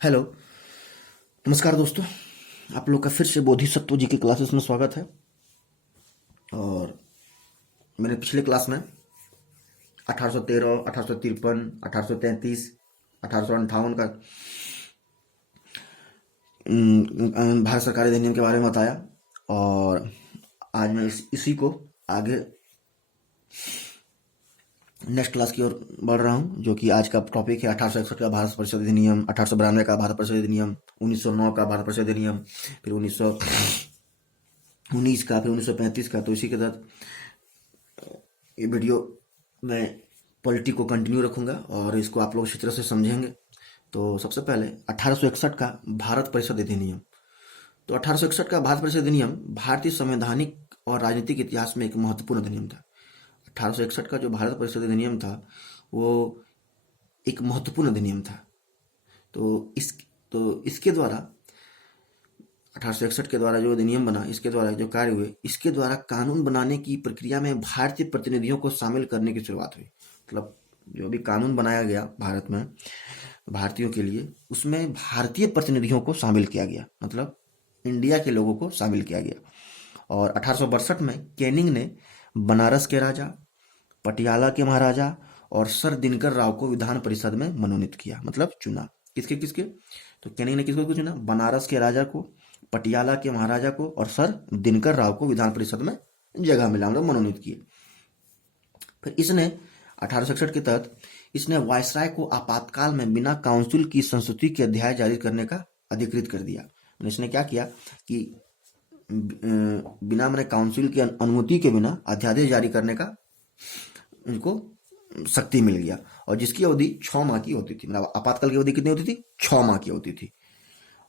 Hello. नमस्कार दोस्तों। आप लोग का फिर से बोधिसत्व जी की क्लासेस में स्वागत है। और मैंने पिछले क्लास में 1813, 1853, 1833, 1858 का भारत सरकारी अधिनियम के बारे में बताया। और आज मैं इसी को आगे नेक्स्ट क्लास की ओर बढ़ रहा हूँ, जो कि आज का टॉपिक है 1861 का भारत परिषद अधिनियम, 1892 का भारत परिषद अधिनियम, 1909 का भारत परिषद अधिनियम, फिर 1919 का, फिर 1935 का। तो इसी के तहत ये वीडियो मैं पॉलिटी को कंटिन्यू रखूंगा और इसको आप लोग अच्छी तरह से समझेंगे। तो सबसे पहले 1861 का भारत परिषद अधिनियम। तो 1861 का भारत परिषद अधिनियम भारतीय संवैधानिक और राजनीतिक इतिहास में एक महत्वपूर्ण अधिनियम था। 1861 का जो भारत परिषद अधिनियम था वो एक महत्वपूर्ण अधिनियम था। तो इस तो इसके द्वारा 1861 के द्वारा जो अधिनियम बना, इसके द्वारा जो कार्य हुए, इसके द्वारा कानून बनाने की प्रक्रिया में भारतीय प्रतिनिधियों को शामिल करने की शुरुआत हुई। मतलब जो भी कानून बनाया गया भारत में भारतीयों के लिए, उसमें भारतीय प्रतिनिधियों को शामिल किया गया, मतलब इंडिया के लोगों को शामिल किया गया। और 1862 में कैनिंग ने बनारस के राजा, पटियाला के महाराजा और सर दिनकर राव को विधान परिषद में मनोनीत किया, मतलब चुना। किसके किसके? तो कैनिंग ने किसको चुना? बनारस के राजा को, पटियाला के महाराजा को और सर दिनकर राव को विधान परिषद में जगह मिला, मतलब मनोनीत किए। फिर इसने 1861 के तहत इसने वायसराय को आपातकाल में बिना काउंसिल की संस्तुति के अध्याय जारी करने का अधिकृत कर दिया। इसने क्या किया कि बिना मैंने काउंसिल की अनुमति के बिना अध्यादेश जारी करने का उनको शक्ति मिल गया। और जिसकी अवधि 6 माह की होती थी, मतलब आपातकाल की अवधि कितनी होती थी? 6 माह की होती थी।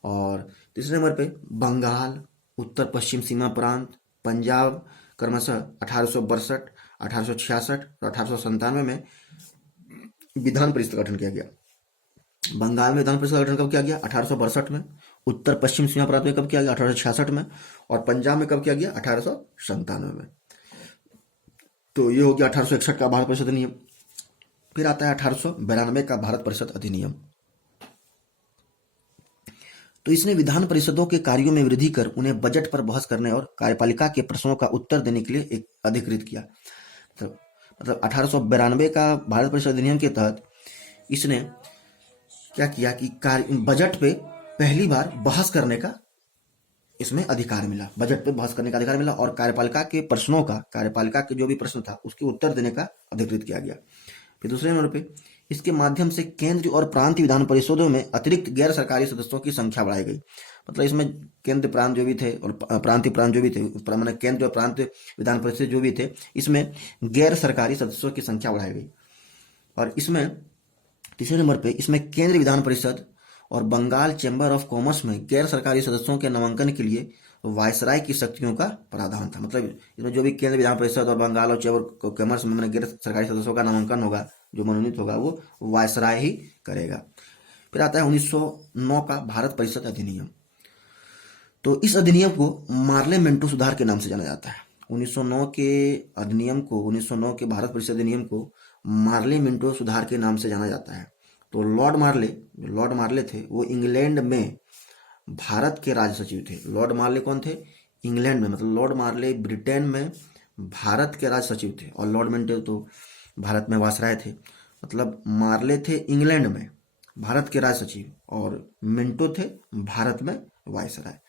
और तीसरे नंबर पे बंगाल, उत्तर पश्चिम सीमा प्रांत, पंजाब क्रमशः 1862, 1866 और 1897 में विधान परिषद का गठन किया गया। बंगाल में विधान परिषद का गठन कब किया गया? 1862 में। उत्तर पश्चिम सीमा प्रांत में कब किया गया? 1866 में। और पंजाब में कब किया गया? 1897 में। तो ये हो गया 1861 का भारत परिषद अधिनियम। फिर आता है 1892 का भारत परिषद अधिनियम। तो इसने विधान परिषदों के कार्यों में वृद्धि कर उन्हें बजट पर बहस करने और कार्यपालिका के प्रश्नों का उत्तर देने के लिए एक अधिकृत किया। तो मतलब 1892 का भारत परिषद अधिनियम के तहत इसने क्या किया कि बजट पे पहली बार बहस करने का इसमें अधिकार मिला, बजट पे बहस करने का अधिकार मिला। और कार्यपालिका के प्रश्नों का, कार्यपालिका के जो भी प्रश्न था उसके उत्तर देने का अधिकृत किया गया। फिर दूसरे नंबर पे इसके माध्यम से केंद्र और प्रांतीय विधान परिषदों में अतिरिक्त गैर सरकारी सदस्यों की संख्या बढ़ाई गई। मतलब इसमें केंद्र प्रांत जो भी थे और प्रांतीय प्रांत जो भी थे, मतलब केंद्र और प्रांत विधान परिषद जो भी थे, इसमें गैर सरकारी सदस्यों की संख्या बढ़ाई गई। और इसमें तीसरे नंबर पे इसमें केंद्र विधान परिषद और बंगाल चैम्बर ऑफ कॉमर्स में गैर सरकारी सदस्यों के नामांकन के लिए वायसराय की शक्तियों का प्रावधान था। मतलब इसमें जो भी केंद्र विधान परिषद और बंगाल और चैम्बर कॉमर्स में गैर सरकारी सदस्यों का नामांकन होगा, जो मनोनीत होगा, वो वायसराय ही करेगा। फिर आता है 1909 का भारत परिषद अधिनियम। तो इस अधिनियम को मार्ले मिंटो सुधार के नाम से जाना जाता है। 1909 के अधिनियम को, 1909 के भारत परिषद अधिनियम को मार्ले मिंटो सुधार के नाम से जाना जाता है। तो लॉर्ड मार्ले थे, वो इंग्लैंड में भारत के राज सचिव थे। लॉर्ड मार्ले कौन थे? इंग्लैंड में, मतलब लॉर्ड मार्ले ब्रिटेन में भारत के राज सचिव थे और लॉर्ड मिंटो तो भारत में वायसराय थे। मतलब मार्ले थे इंग्लैंड में भारत के राज सचिव और मिंटो थे भारत में वायसराय।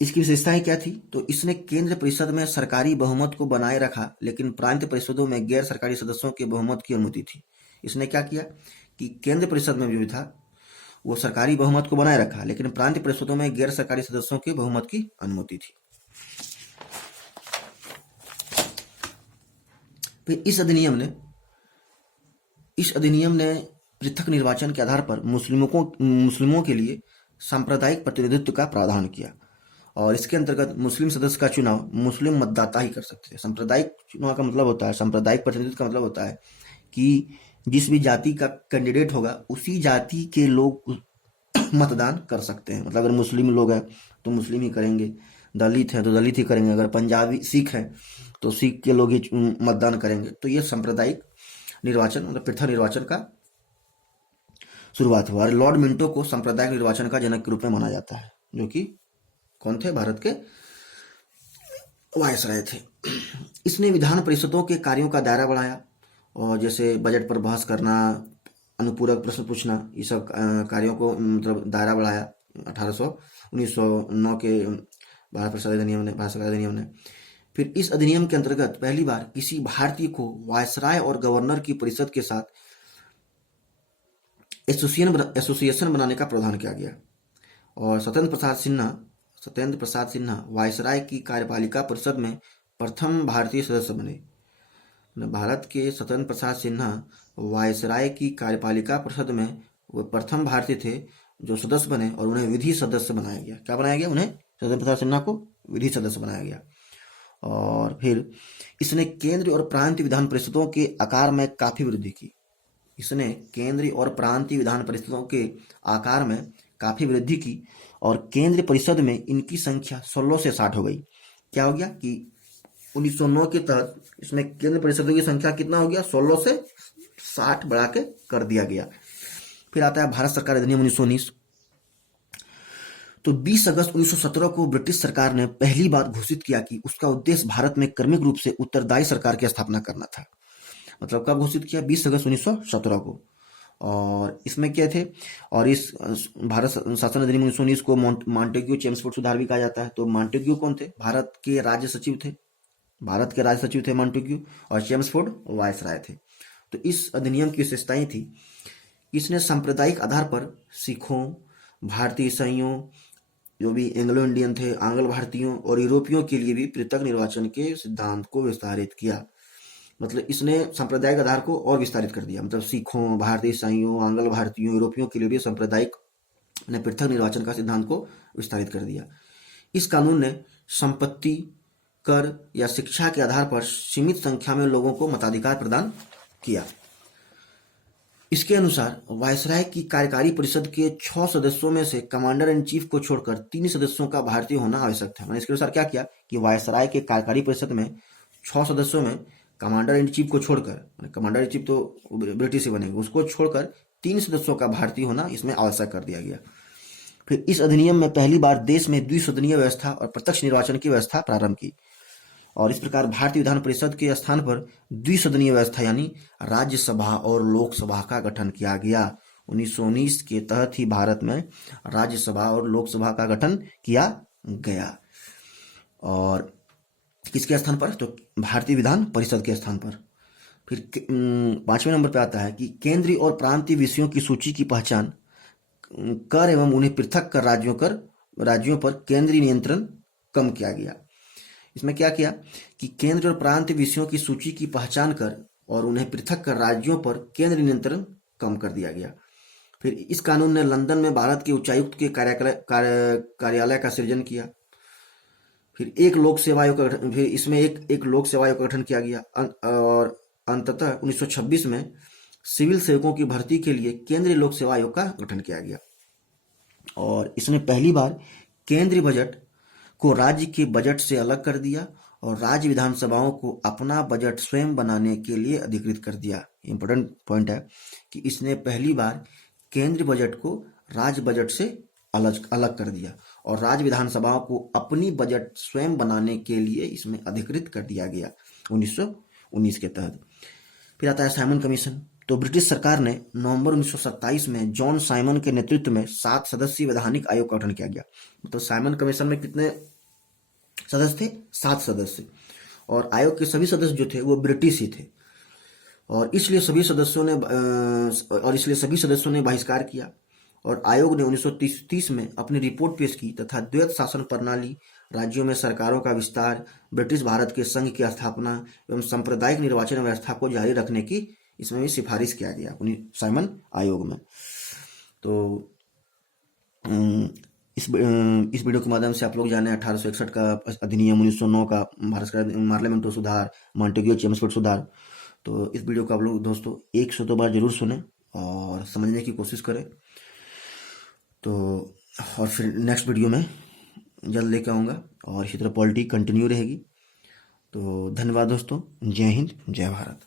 इसकी विशेषताएं क्या थी? तो इसने केंद्र परिषद में सरकारी बहुमत को बनाए रखा, लेकिन प्रांतीय परिषदों में गैर सरकारी सदस्यों के बहुमत की अनुमति थी। इसने क्या किया कि केंद्र परिषद में जो भी था वो सरकारी बहुमत को बनाए रखा, लेकिन प्रांतीय परिषदों में गैर सरकारी सदस्यों के बहुमत की अनुमति थी। फिर इस अधिनियम ने पृथक निर्वाचन के आधार पर मुस्लिमों के लिए सांप्रदायिक प्रतिनिधित्व का प्रावधान किया। और इसके अंतर्गत मुस्लिम सदस्य का चुनाव मुस्लिम मतदाता ही कर सकते हैं। सांप्रदायिक चुनाव का मतलब होता है, सांप्रदायिक प्रतिनिधित्व का मतलब होता है कि जिस भी जाति का कैंडिडेट होगा उसी जाति के लोग मतदान कर सकते हैं। मतलब अगर मुस्लिम लोग हैं तो मुस्लिम ही करेंगे, दलित हैं तो दलित ही करेंगे, अगर पंजाबी सिख हैं तो सिख के लोग ही मतदान करेंगे। तो ये सांप्रदायिक निर्वाचन, मतलब पृथक निर्वाचन का शुरुआत हुआ। और लॉर्ड मिंटो को सांप्रदायिक निर्वाचन का जनक के रूप में माना जाता है, जो कि कौन थे? भारत के वायसराय थे। इसने विधान परिषदों के कार्यों का दायरा बढ़ाया, और जैसे बजट पर बहस करना, अनुपूरक प्रश्न पूछना, ये सब कार्यों को मतलब दायरा बढ़ाया 1909 के भारत सरकार अधिनियम ने। फिर इस अधिनियम के अंतर्गत पहली बार किसी भारतीय को वायसराय और गवर्नर की परिषद के साथ एसोसिएशन बनाने का प्रावधान किया गया। और सत्येंद्र प्रसाद सिन्हा वायसराय की कार्यपालिका परिषद में प्रथम भारतीय सदस्य बने। भारत के सत्येंद्र प्रसाद सिन्हा वायसराय की कार्यपालिका परिषद में वो प्रथम भारतीय थे जो सदस्य बने, और उन्हें विधि सदस्य बनाया गया। क्या बनाया गया? उन्हें, सत्येंद्र प्रसाद सिन्हा को विधि सदस्य बनाया गया। और फिर इसने केंद्रीय और प्रांतीय विधान परिषदों के आकार में काफी वृद्धि की। इसने केंद्रीय और प्रांतीय विधान परिषदों के आकार में काफी वृद्धि की, और केंद्रीय परिषद में इनकी संख्या 16 से 60 हो गई। क्या हो गया कि 1909 के तहत इसमें केंद्रीय परिषदों की संख्या कितना हो गया? 16 से 60 बढ़ा के कर दिया गया। फिर आता है भारत सरकार अधिनियम 1919। तो 20 अगस्त 1917 को ब्रिटिश सरकार ने पहली बार घोषित किया कि उसका उद्देश्य भारत में क्रमिक रूप से उत्तरदायी सरकार की स्थापना करना था। मतलब कब घोषित किया? 20 अगस्त 1917 को। और इसमें क्या थे? और इस भारत शासन अधिनियम 1919 को मॉन्टेग्यू चेम्सफोर्ड सुधार भी कहा जाता है। तो मॉन्टेग्यू कौन थे? भारत के राज्य सचिव थे मॉन्टेग्यू, और चेम्सफोर्ड वायसराय थे। तो इस अधिनियम की विशेषताएं थी, इसने सांप्रदायिक आधार पर सिखों, भारतीय ईसाइयों, जो भी एंग्लो इंडियन थे, आंग्ल भारतीयों और यूरोपियों के लिए भी पृथक निर्वाचन के सिद्धांत को विस्तारित किया। मतलब इसने सांप्रदायिक आधार को और विस्तारित कर दिया। मतलब सिखों, भारतीय ईसाइयों, आंग्ल भारतीयों, यूरोपियों के लिए भी सांप्रदायिक ने पृथक निर्वाचन का सिद्धांत को विस्तारित कर दिया। इस कानून ने संपत्ति, कर या शिक्षा के आधार पर सीमित संख्या में लोगों को मताधिकार प्रदान किया। इसके अनुसार वायसराय की कार्यकारी परिषद के 6 सदस्यों में से कमांडर इन चीफ को छोड़कर 3 सदस्यों का भारतीय होना आवश्यक था। मैंने इसके अनुसार क्या किया कि वायसराय के कार्यकारी परिषद में 6 सदस्यों में कमांडर इन चीफ को छोड़कर, कमांडर इन चीफ तो ब्रिटिश ही बनेंगे, उसको छोड़कर 3 सदस्यों का भारतीय होना इसमें आवश्यक कर दिया गया। फिर इस अधिनियम में पहली बार देश में द्विसदनीय व्यवस्था और प्रत्यक्ष निर्वाचन की व्यवस्था प्रारंभ की, और इस प्रकार भारतीय विधान परिषद के स्थान पर द्विसदनीय व्यवस्था यानी राज्यसभा और लोकसभा का गठन किया गया। 1919 के तहत ही भारत में राज्यसभा और लोकसभा का गठन किया गया। और किसके स्थान पर? तो भारतीय विधान परिषद के स्थान पर। फिर 5वें नंबर पर आता है कि केंद्रीय और प्रांतीय विषयों की सूची की पहचान कर एवं उन्हें पृथक कर राज्यों पर केंद्रीय नियंत्रण कम किया गया। इसमें क्या किया कि केंद्र और प्रांतीय विषयों की सूची की पहचान कर और उन्हें पृथक कर राज्यों पर केंद्रीय नियंत्रण कम कर दिया गया। फिर इस कानून ने लंदन में भारत के उच्चायुक्त के कार्यालय का सृजन किया। फिर एक लोक सेवा आयोग का गठन, फिर इसमें एक लोक सेवा आयोग का गठन किया गया। और अंततः 1926 में सिविल सेवकों की भर्ती के लिए केंद्रीय लोक सेवा आयोग का गठन किया गया। और इसने पहली बार केंद्रीय बजट को राज्य के बजट से अलग कर दिया और राज्य विधानसभाओं को अपना बजट स्वयं बनाने के लिए अधिकृत कर दिया। इंपॉर्टेंट पॉइंट है कि इसने पहली बार केंद्रीय बजट को राज्य बजट से अलग कर दिया और राज्य विधानसभाओं को अपनी बजट स्वयं बनाने के लिए इसमें अधिकृत कर दिया गया 1919 के तहत। फिर आता है साइमन कमीशन। तो ब्रिटिश सरकार ने नवंबर 1927 में जॉन साइमन के नेतृत्व में 7 सदस्यीय वैधानिक आयोग का गठन किया गया। तो साइमन कमीशन में कितने सदस्य थे? 7 सदस्य। और आयोग के सभी सदस्य जो थे वो ब्रिटिश ही थे, और इसलिए सभी सदस्यों ने बहिष्कार किया। और आयोग ने 1930 में अपनी रिपोर्ट पेश की तथा द्वैत शासन प्रणाली, राज्यों में सरकारों का विस्तार, ब्रिटिश भारत के संघ की स्थापना एवं सांप्रदायिक निर्वाचन व्यवस्था को जारी रखने की इसमें भी सिफारिश किया गया साइमन आयोग में। तो इस वीडियो के माध्यम से आप लोग जाने 1861 का अधिनियम, 1909 का भारत का पार्लियामेंट सुधार, मॉन्टेग्यू चेम्सफोर्ड सुधार। तो इस वीडियो को आप लोग दोस्तों 100 बार जरूर सुने और समझने की कोशिश करें। तो और फिर नेक्स्ट वीडियो में जल्द लेके आऊँगा और इसी तरह पॉलिटी कंटिन्यू रहेगी। तो धन्यवाद दोस्तों। जय हिंद, जय भारत।